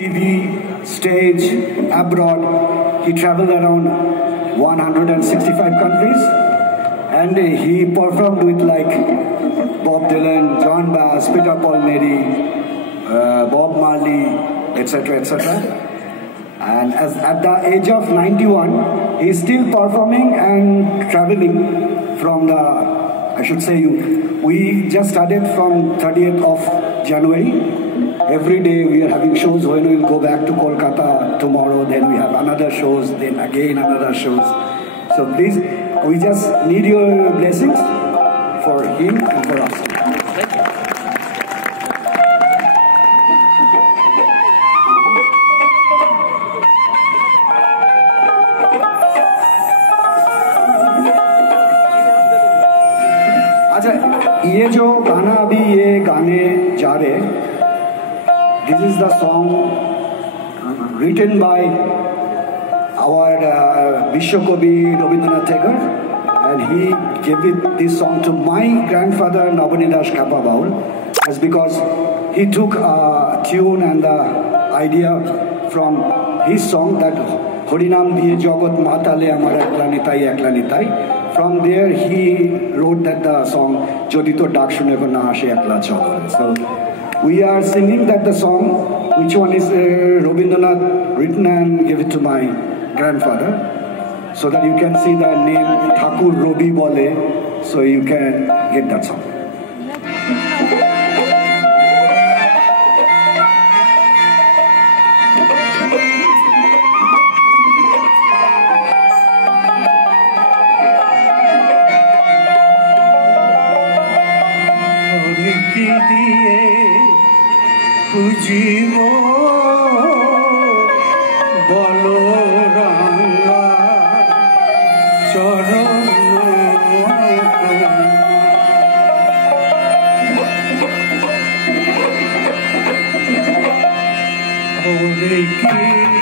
TV, stage, abroad. He traveled around 165 countries and he performed with like Bob Dylan, John Bass, Peter Paul Mary, Bob Marley, etc. etc. And at the age of 91, he is still performing and traveling from we just started from 30th of January. Every day we are having shows. When we will go back to Kolkata tomorrow, then we have another shows, then again another shows. So please, we just need your blessings for him and for us. अच्छा, ये जो गाना अभी ये गाने जा रहे, this is the song written by our Vishwakobi Rabindranath Tagore, and he gave this song to my grandfather Nabanidas Kappa Baul, as because he took a tune and the idea from his song that Harinam Diye Jagat Matale Amar Ekla Nitai. From there he wrote the song Jodito Dak Shuneko Na Ashe Ekla Chole. So we are singing the song, which one is Rabindranath written and gave it to my grandfather, so that you can see the name Thakur Robi Bole, so you can get that song. Pujimo bolo ranga charan ore ki